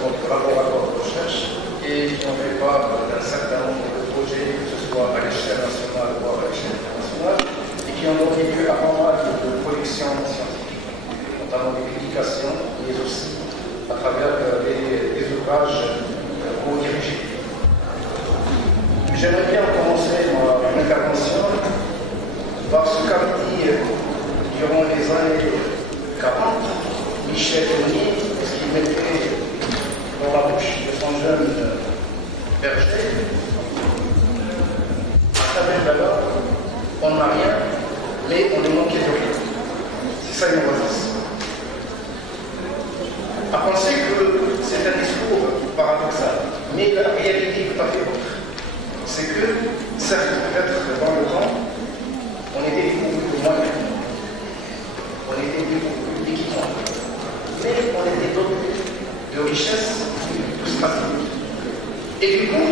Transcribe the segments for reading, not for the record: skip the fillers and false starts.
notre laboratoire de recherche et qui ont fait part d'un certain nombre de projets, que ce soit à l'échelle nationale ou à l'échelle internationale, et qui ont donné lieu à pas mal de productions scientifiques, notamment des publications, mais aussi à travers des ouvrages co-dirigés. J'aimerais bien commencer mon intervention par ce qu'a dit durant les années 40 Michel Fournier, ce qu'il mettait dans la bouche de son jeune berger. À travers d'abord, on n'a rien, mais on est manqué de rien. C'est ça une oasis. À penser que c'est un discours paradoxal, mais la réalité est tout à fait autre. C'est que, certes, peut-être dans le temps, on était beaucoup plus moyens, on était beaucoup plus équipants, mais on était doté de richesses tout stratégiques. Et du coup,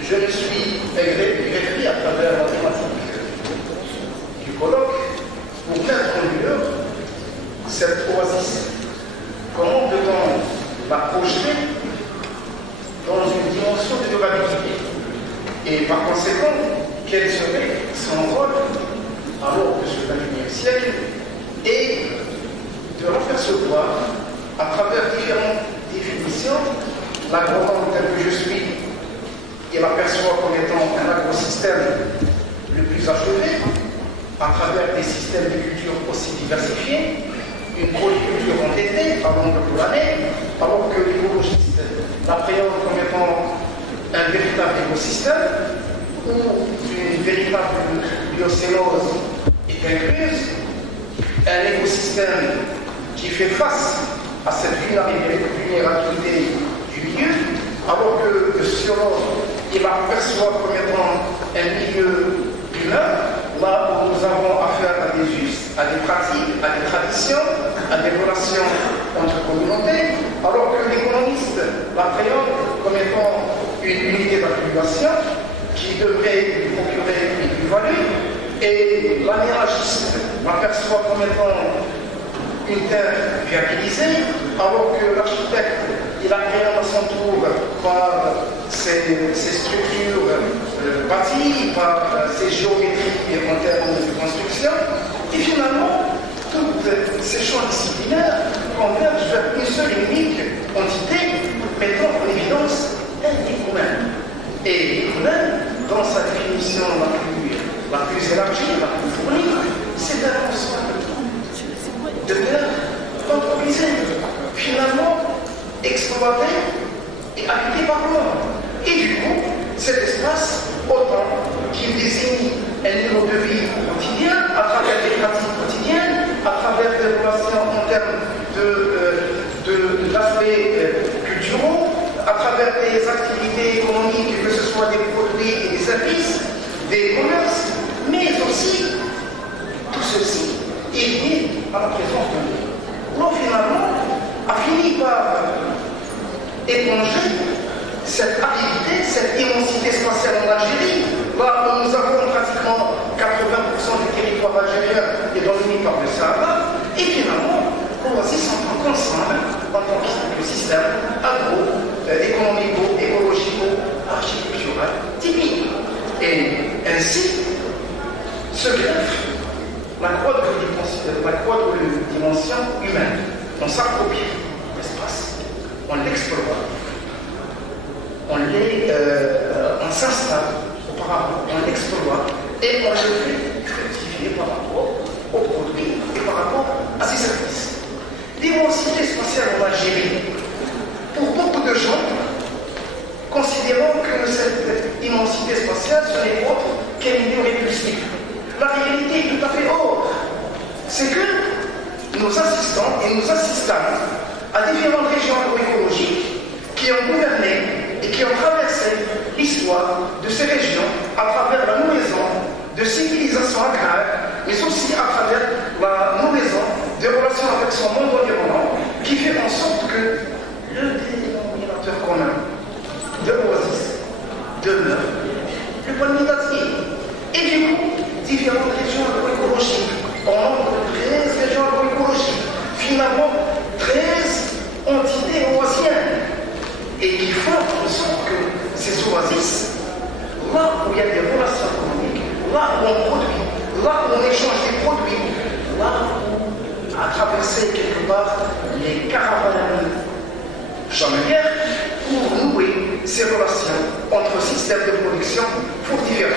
je me suis greffé à travers la thématique du colloque pour mettre en lumière cette oasis. Comment peut-on la projeter dans une dimension de durabilité? Et par conséquent, quel serait son rôle à l'aube de ce XXIe siècle et de l'apercevoir à travers différentes définitions. L'agronome tel que je suis, il l'aperçoit comme étant un agrosystème le plus achevé à travers des systèmes de culture aussi diversifiés, une polyculture entêtée à longue de l'année, alors que l'écologiste l'appréhende comme étant un véritable écosystème où une véritable biocénose est incluse, un écosystème qui fait face à cette vulnérabilité du milieu, alors que le sociologue il l'aperçoit comme étant un milieu humain, là où nous avons affaire à des us, à des pratiques, à des traditions, à des relations entre communautés, alors que l'économiste l'appréhende comme étant une unité d'accumulation qui devrait lui procurer une plus-value, et l'aménagiste l'aperçoit comme étant une terre viabilisée, alors que l'architecte il appréhende à son tour par ses structures bâties, par ses géométries en termes de construction, et finalement toutes ces champs disciplinaires convergent vers une seule et unique entité mettant en évidence un bien commun. Et humain, dans sa définition la plus élargie, la plus fournie, c'est un ensemble de terres entreprisées, finalement exploitées et habitées par l'homme. Et du coup, cet espace, autant qu'il désigne un niveau de vie quotidien, à travers des pratiques quotidiennes, à travers des relations en termes d'aspects culturels, à travers des activités économiques, que ce soit des produits et des services, des commerces, mais aussi tout ceci est lié à la présence de l'eau. L'eau finalement a fini par éponger cette activité, cette immensité spatiale en Algérie, là où nous avons pratiquement 80% du territoire algérien est dominé par le Sahara, et finalement l'oasis en tant qu'ensemble, en tant que système agro-économico, écologico, architectural typique. Et ainsi se greffe la quadruple dimension humaine. On s'approprie l'espace, on l'exploite, on s'installe auparavant, on l'exploite et on le fait fructifier par rapport aux produits et par rapport à ses services. L'immensité spatiale en Algérie, pour beaucoup de gens, considérant que cette immensité spatiale ce n'est autre qu'un milieu répulsif. La réalité est tout à fait autre. C'est que nous assistons et nous assistons à différentes régions agroécologiques qui ont gouverné et qui ont traversé l'histoire de ces régions à travers la nourrissance de civilisations agraires, mais aussi à travers la nourrissance des relations avec son monde environnant, qui fait en sorte que le dénominateur commun de l'oasis demeure le palmitacier. Et du coup, différentes régions agroécologiques, en nombre de 13 régions agroécologiques, finalement 13 entités et qui font en sorte que ces oasis, là où il y a des relations économiques, là où on produit, là où on échange des produits, là où à traverser quelque part les caravanes journalières pour nouer ces relations entre systèmes de production fort différents.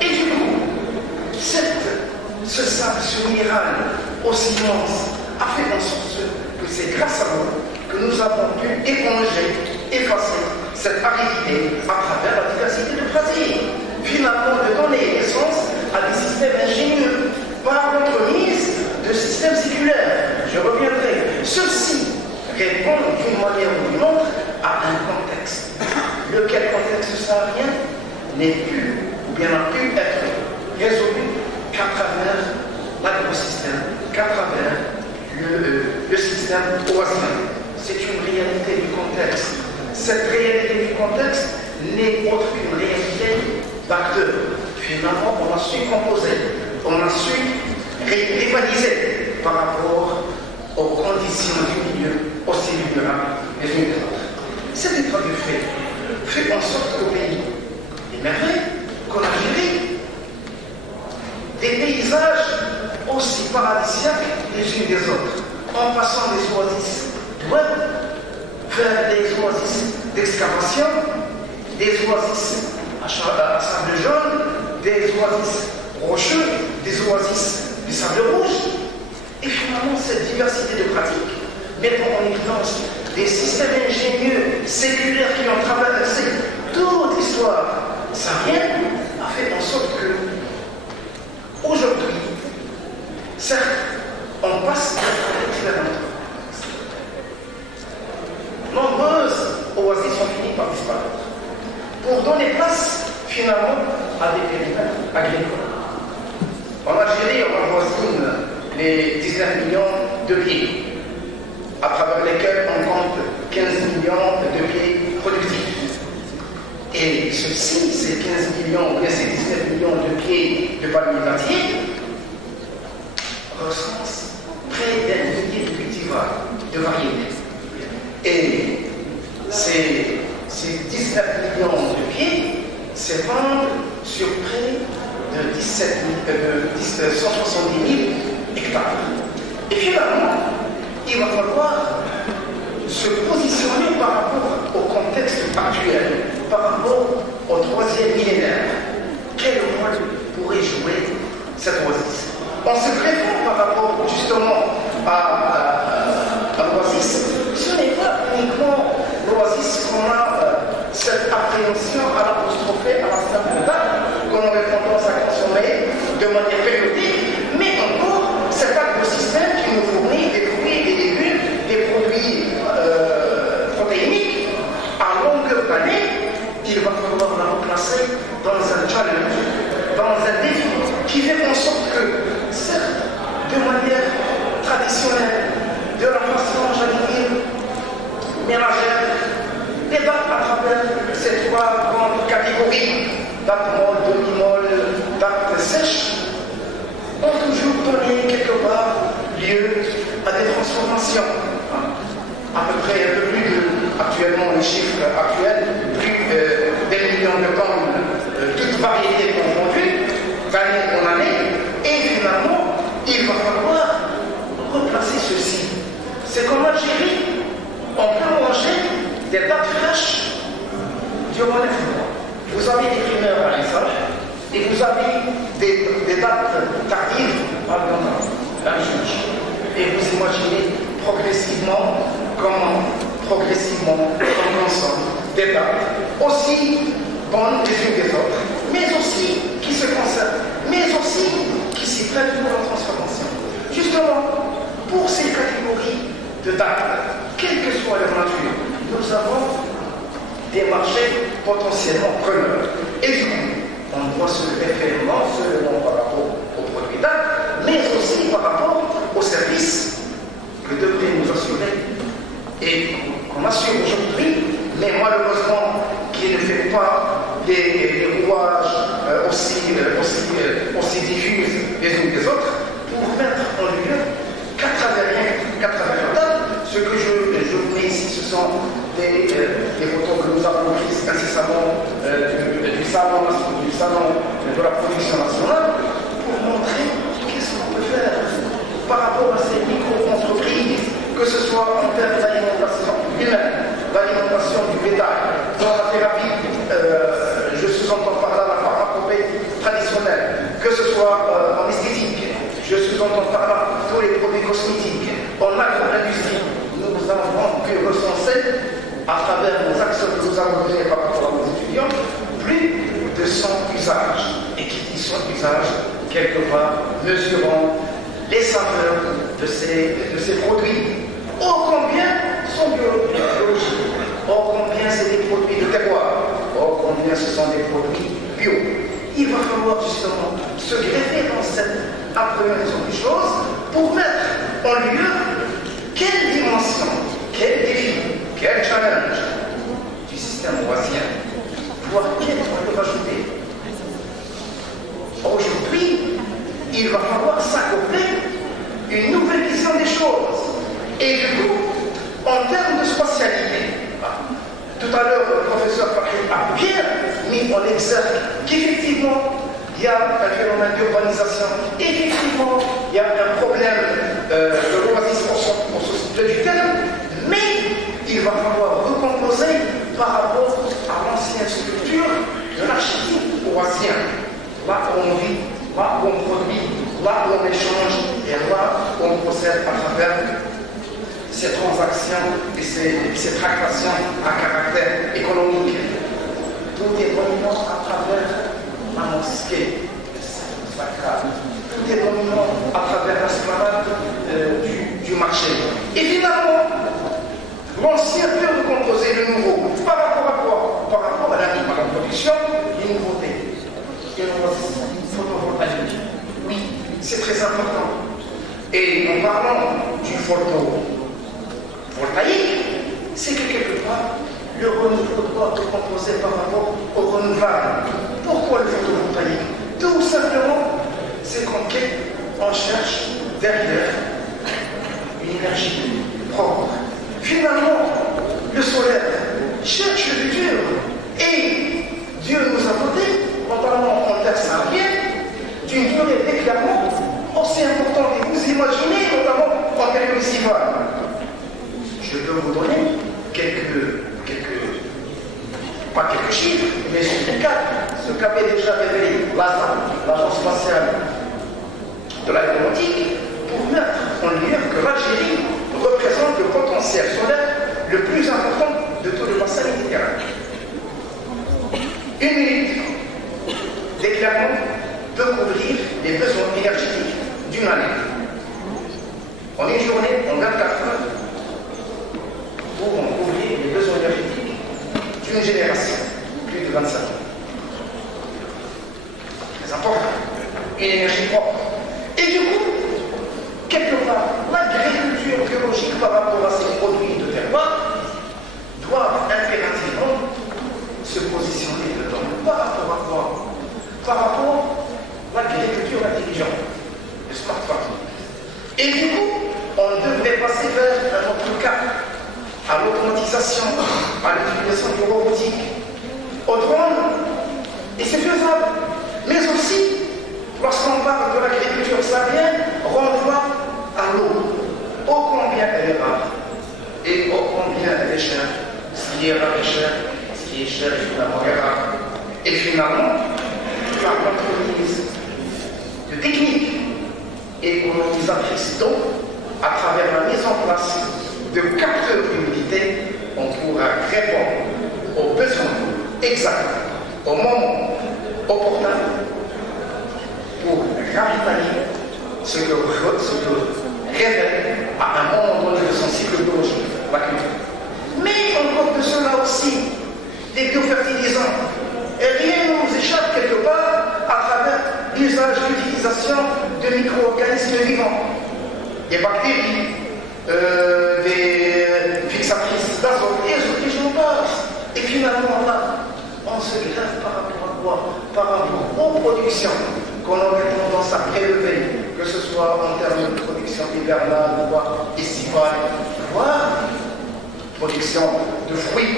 Et du coup, ce sable, ce minéral aussi immense a fait en sorte que c'est grâce à nous que nous avons pu éponger, effacer cette aridité à travers la diversité de pratiques. Finalement, de donner naissance à des systèmes ingénieux par l'entremise de systèmes séculaires. Je reviendrai. Ceux-ci répondent d'une manière ou d'une autre à un contexte. Lequel contexte saharien n'est plus, ou bien n'a pu être résolu qu'à travers l'agrosystème, qu'à travers le système oasien. C'est une réalité du contexte. Cette réalité du contexte n'est autre qu'une réalité d'acteurs. Finalement, on a su composer, on a su rivaliser par rapport aux conditions du milieu aussi vulnérables les unes des autres. Cet état de fait en sorte qu'au pays émerveillé, qu'on a géré des paysages aussi paradisiaques les unes des autres, en passant des oasis d'oued vers des oasis d'excavation, des oasis à sable jaune, des oasis rocheux, des oasis du sable rouge. Et finalement, cette diversité de pratiques mettant en évidence des systèmes ingénieux séculaires qui ont traversé toute l'histoire saharienne a fait en sorte que aujourd'hui, certes, on passe à différentes. Nombreuses oasis sont finies par disparaître pour donner place finalement à des périmètres agricoles. En Algérie, on avoisine les 19 millions de pieds, à travers lesquels on compte 15 millions de pieds productifs. Et ceci, ces 15 millions, ou ces 19 millions de pieds de palmiers dattiers, recensent près d'un millier de cultivars, de variétés. Et ces 19 millions de pieds s'étendent sur près de 170 000 hectares. Et finalement, il va falloir se positionner par rapport au contexte actuel, par rapport au 3e millénaire. Quel rôle pourrait jouer cette oasis? En se greffant par rapport justement à l'oasis, ce n'est pas uniquement l'oasis qu'on a cette appréhension à l'apostropher, à la simple date, qu'on aurait tendance à consommer de manière périodique, mais encore cet agrosystème qui nous fournit des fruits, des légumes, des produits protéiniques à longueur d'année. Il va falloir la replacer dans un challenge, dans un défi qui fait en sorte que, certes, de manière traditionnelle, de la façon, j'allais dire, ménagère, débattre à travers ces 3 grandes catégories d'actes molles, demi-molles, d'actes sèches, ont toujours donné quelque part lieu à des transformations. À peu près un peu plus de, actuellement les chiffres actuels, plus d'un million de tonnes, toutes variétés confondues, d'année en année, et finalement, il va falloir replacer ceci. C'est qu'en Algérie, on peut manger des dates fraîches durant les froids. Vous avez des primeurs à l'essence et vous avez des dates tardives à la juge. Et vous imaginez progressivement comment on consomme des dates aussi bonnes les unes des autres, mais aussi qui se conservent, mais aussi qui s'y prêtent pour la transformation. Justement, pour ces catégories de dates, quelle que soit leur nature, nous avons des marchés potentiellement preneurs. Et du coup, on doit se référer non seulement par rapport aux produits dates, mais aussi par rapport aux services que devrait nous assurer et qu'on assure aujourd'hui, mais malheureusement qui ne fait pas des rouages aussi diffus les uns des autres, pour mettre en lumière qu'à travers la date, ce que je mets ici, ce sont des salon de la production nationale pour montrer qu'est-ce qu'on peut faire par rapport à ces micro-entreprises, que ce soit en termes d'alimentation humaine, l'alimentation du bétail, dans la thérapie, je sous-entends par là la pharmacopée traditionnelle, que ce soit en esthétique, je sous-entends par là tous les produits cosmétiques, en agro-industrie. Nous avons pu recenser, à travers nos actions que nous avons données par rapport à nos étudiants, plus de 100 usages. Et qui dit 100 usages, quelque part, mesurant les saveurs de ces produits. Oh, combien sont biologiques. Oh, combien c'est des produits de terroir. Oh, combien ce sont des produits bio. Il va falloir justement se greffer dans cette appréhension des choses pour mettre en lieu quelle dimension, quel défi, quel challenge du système oisien, voire quel on peut rajouter. Aujourd'hui, il va falloir s'accorder une nouvelle vision des choses. Et du coup, en termes de spatialité, tout à l'heure, le professeur Fahim a bien mis en exergue qu'effectivement, il y a un phénomène d'urbanisation, effectivement, il y a un problème de l'oasis au sens du terme, mais il va falloir recomposer par rapport à l'ancienne structure de l'architype oisien. Là où on vit, là où on produit, là où on échange et là où on procède à travers ces transactions et ces tractations à caractère économique. Tout est dominant à travers la mosquée sacrale. Tout est dominant à travers l'esplanade du marché. Et finalement, l'ancien peut recomposer le nouveau. Par rapport à quoi? Par rapport à la production, les nouveautés. L'innovation photovoltaïque. Oui, c'est très important. Et en parlant du photovoltaïque, c'est que quelque part, le renouveau doit être composé par rapport au renouvelable. Pourquoi le photovoltaïque? Tout simplement, c'est qu'on cherche derrière une énergie propre. Finalement, le solaire cherche le dur. Et Dieu nous a doté, notamment en terre saharienne, d'une durée d'éclairement aussi importante. Et vous imaginez, notamment en période estivale. Je peux vous donner pas quelques chiffres, mais surtout 4. Ce qu'avait déjà révélé l'Agence spatiale de l'aéronautique, pour mettre en lumière que l'Algérie représente le potentiel solaire le plus important de tout le bassin méditerranéen. Une minute d'éclairement peut couvrir les besoins énergétiques d'une année. En une journée, en 24 heures, pour en couvrir les besoins énergétiques d'une génération, plus de 25 ans. Très important. Une énergie propre. Et du coup, quelque part, l'agriculture biologique par rapport à ces produits de terroir doit impérativement se positionner dedans. Par rapport à quoi? Par rapport à l'agriculture intelligente, le smart farming. Et du coup, on devrait passer vers un autre cap, à l'automatisation, à l'utilisation du robotique, au drone, et c'est faisable. Mais aussi, lorsqu'on parle de l'agriculture saharienne, renvoie à l'eau. Ô combien elle est rare, et ô combien elle est chère. Ce qui est rare est cher, ce qui est cher finalement est rare. Et finalement, par l'entreprise de techniques économisatrices d'eau, à travers la mise en place de capteurs d'humidité, on pourra répondre aux besoins exacts, au moment opportun, pour ravitailler ce que révèle à un moment donné de son cycle biologique la culture. Mais encore de cela aussi, des biofertilisants. Et rien ne nous échappe quelque part à travers l'usage d'utilisation de micro-organismes vivants. Des bactéries, des fixatrices d'azote, et j'en passe. Et finalement là, on se greffe par rapport à quoi? Par rapport aux productions qu'on aurait tendance à prélever, que ce soit en termes de production hivernale, voire estivale, voire production de fruits,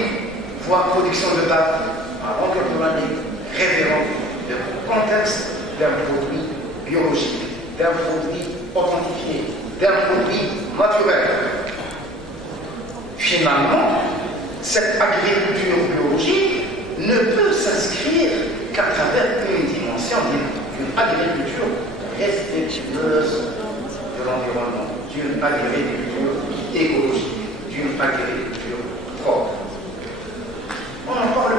voire production de dattes, à longueur de l'année, révérant le contexte d'un produit biologique, d'un produit authentifié, d'un produit naturel. Finalement, cette agriculture biologique ne peut s'inscrire qu'à travers une dimension d'une agriculture respectueuse de l'environnement, d'une agriculture écologique, d'une agriculture propre. On en parle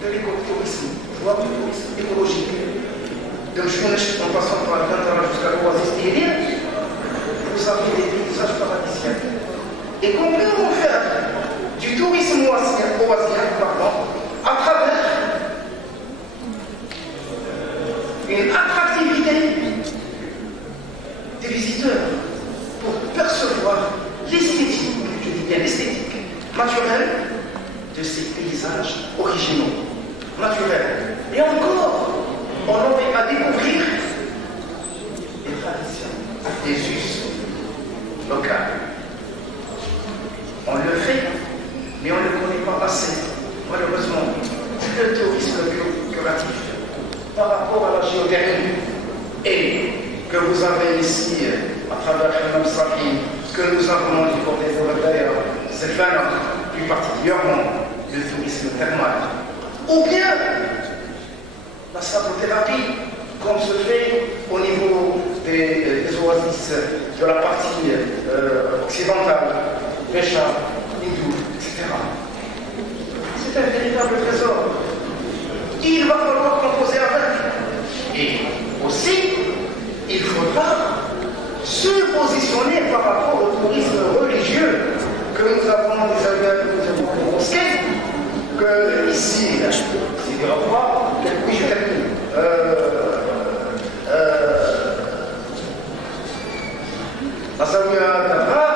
peu de l'écotourisme, voire du tourisme écologique. De Journée en passant par l'intérieur jusqu'à l'oasis stylien, vous avez des paysages paradisiaques. Et qu'on peut en faire du tourisme oasien à travers une attractivité des visiteurs pour percevoir l'esthétique, je dis bien l'esthétique, naturelle de ces paysages originaux, naturels. Et encore, on aurait à découvrir des traditions, des us locales. On le fait, mais on ne le connaît pas assez. Malheureusement, le tourisme curatif par rapport à la géothermie et que vous avez ici à travers Hammam Safi, que nous avons du côté de d'ailleurs, c'est plus particulièrement le tourisme thermal. Ou bien la sabrothérapie, comme se fait au niveau des oasis de la partie occidentale, Bécha, Hindou, etc. C'est un véritable trésor. Il va falloir composer avec. Et aussi, il faudra se positionner par rapport au tourisme religieux que nous avons des mosquées, que ici, c'est des repas, oui, je termine. La Zawiya d'Abrah,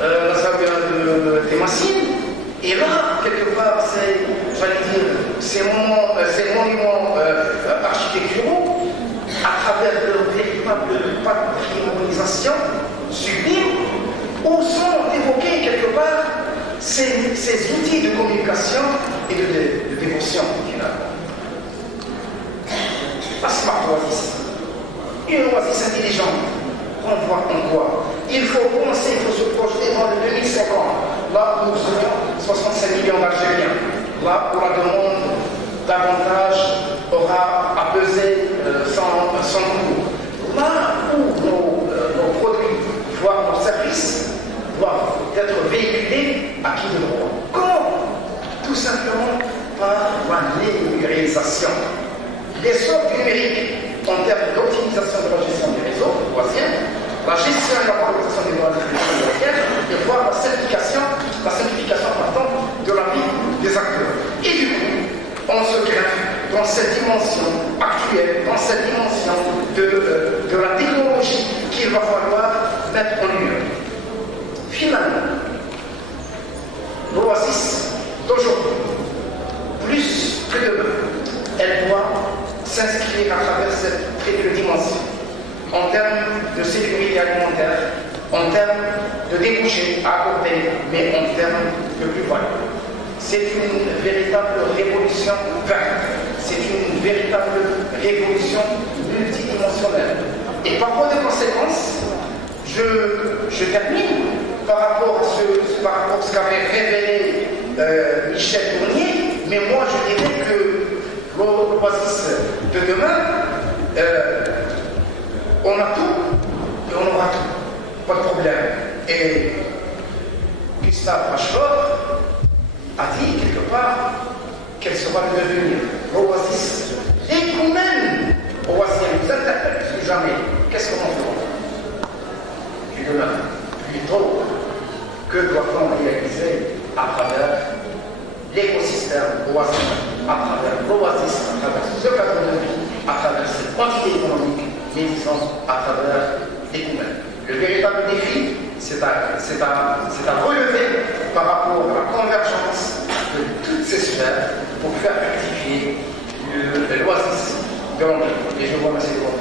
la Zawiya de Massine, et là, quelque part, c'est, j'allais dire, ces monuments architecturaux, à travers leur véritable patrimonisation sublime, où sont évoqués quelque part ces outils de communication et de dévotion, finalement. La smart oasis, une oasis intelligente, on voit en quoi. Il faut penser, il faut se projeter dans le 2050. Là où nous serons 65 millions d'Algériens. Là où la demande davantage aura à peser sans coût. Là où nos produits, voire nos services, doivent être véhiculés à qui de droit. Comment? Tout simplement par la numérisation. L'essor du numérique en termes d'optimisation de la gestion des réseaux voisins, la gestion et la valorisation des droits de voisins, et voir la simplification de la vie des acteurs. Et du coup, on se greffe dans cette dimension actuelle, dans cette dimension de la technologie qu'il va falloir mettre en lumière. Finalement, l'oasis d'aujourd'hui, plus que demain, elle doit s'inscrire à travers cette triple dimension, en termes de sécurité alimentaire, en termes de débouchés à apporter, mais en termes de plus-value. C'est une véritable révolution verte, c'est une véritable révolution multidimensionnelle. Et par voie de conséquence, je termine par rapport à ce qu'avait révélé Michel Tournier, mais moi je dirais que l'oasis de demain, on a tout et on aura tout, pas de problème. Et Gustave Bachelor a dit quelque part quel sera le devenir. L'oasis, l'écoumène oasien nous interpelle plus que jamais. Qu'est-ce qu'on en fera du demain? Plutôt, que doit-on réaliser à travers l'écosystème oasien, à travers l'oasis, à travers ce cadre de vie, à travers cette quantité économique, mais disons à travers l'écoumène. Le véritable défi, c'est à relever par rapport à la convergence de toutes ces sphères pour faire rectifier l'oasis de l'environnement. Et je vous remercie de votre